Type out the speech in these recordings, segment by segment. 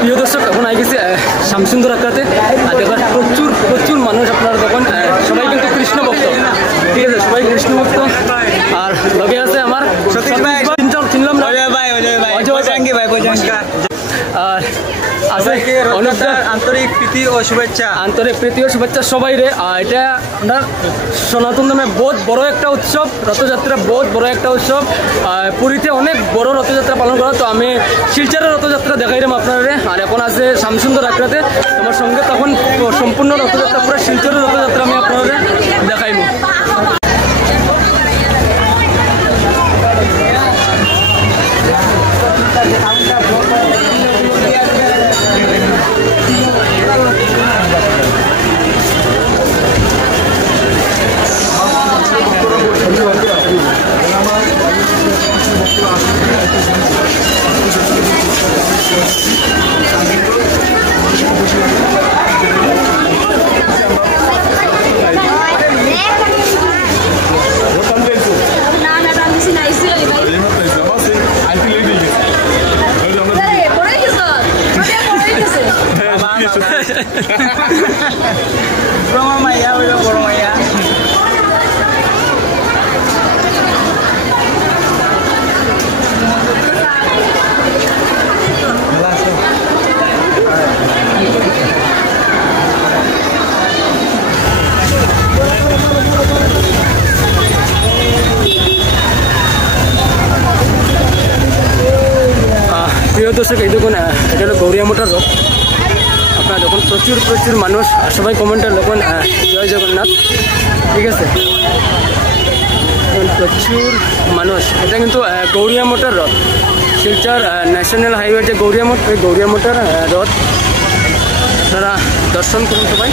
প্রিয় দর্শক, এখন আই গেছি শ্যামসুন্দর আখড়াতে। আর দেখেন প্রচুর প্রচুর মানুষ, আপনারা দেখুন সবাই কিন্তু কৃষ্ণ ভক্ত, ঠিক আছে, সবাই কৃষ্ণ ভক্ত। আর লগে আছে আমার চিনলাম না, আর আছে আন্তরিক প্রীতি ও শুভেচ্ছা সবাই রে। এটা আপনার সনাতন ধর্মে বহুত বড় একটা উৎসব, রথযাত্রা বহুত বড় একটা উৎসব। পুরীতে অনেক বড় রথযাত্রা পালন করা, তো আমি শিলচরের রথযাত্রা দেখাইলাম আপনারা। আর এখন আছে শ্যামসুন্দর আখড়াতে আমার সঙ্গে, তখন সম্পূর্ণ রথযাত্রা পুরো শিলচরের রথযাত্রা আমি আপনারা দেখাইব। প্রিয় দর্শক, এই দেখুন এটা হলো গৌরিয়া মঠের রথ। আপনারা দেখুন প্রচুর প্রচুর মানুষ, সবাই কমেন্টে লিখুন জয় জগন্নাথ, ঠিক আছে। প্রচুর মানুষ, এটা কিন্তু গৌরিয়া মঠের রথ, শিলচর ন্যাশনাল হাইওয়ে যে গৌরিয়া মঠ, ওই গৌরিয়া মঠের রথ। আপনারা দর্শন করুন সবাই।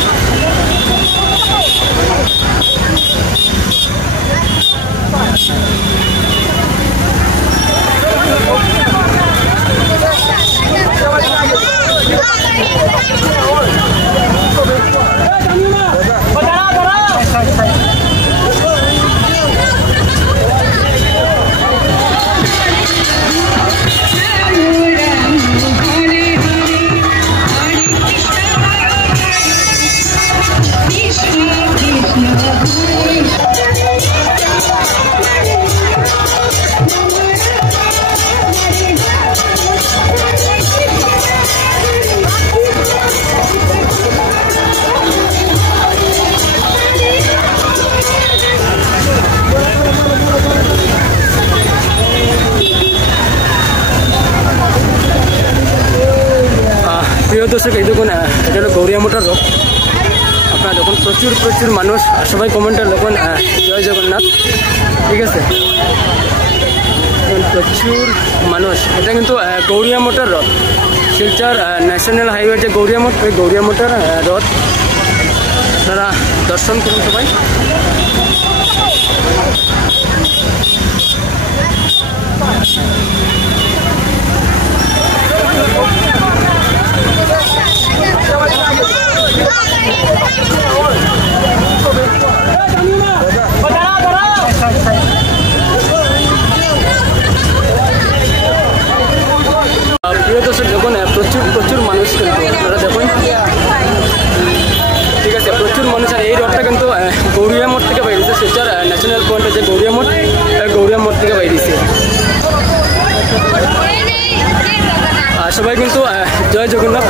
প্রিয় দর্শক, এই দেখুন এটা হলো গৌরিয়া মঠের রথ। আপনারা দেখুন প্রচুর প্রচুর মানুষ, সবাই কমেন্টে লিখুন জয় জগন্নাথ, ঠিক আছে। প্রচুর মানুষ, এটা কিন্তু গৌরিয়া মঠের রথ, শিলচর ন্যাশনাল হাইওয়ে যে গৌরিয়া মঠ, ওই গৌরিয়া মঠের রথ। আপনারা দর্শন করুন সবাই। প্রিয় দর্শক, দেখুন প্রচুর প্রচুর মানুষ কিন্তু আপনারা দেখুন, ঠিক আছে, প্রচুর মানুষ। আর এই রথটা কিন্তু গৌরিয়া মঠ থেকে বাইরেছে, শিলচর ন্যাশনাল পয়েন্টে যে গৌরিয়া মঠ থেকে বাইরেছে। আর সবাই কিন্তু জয় জগন্নাথ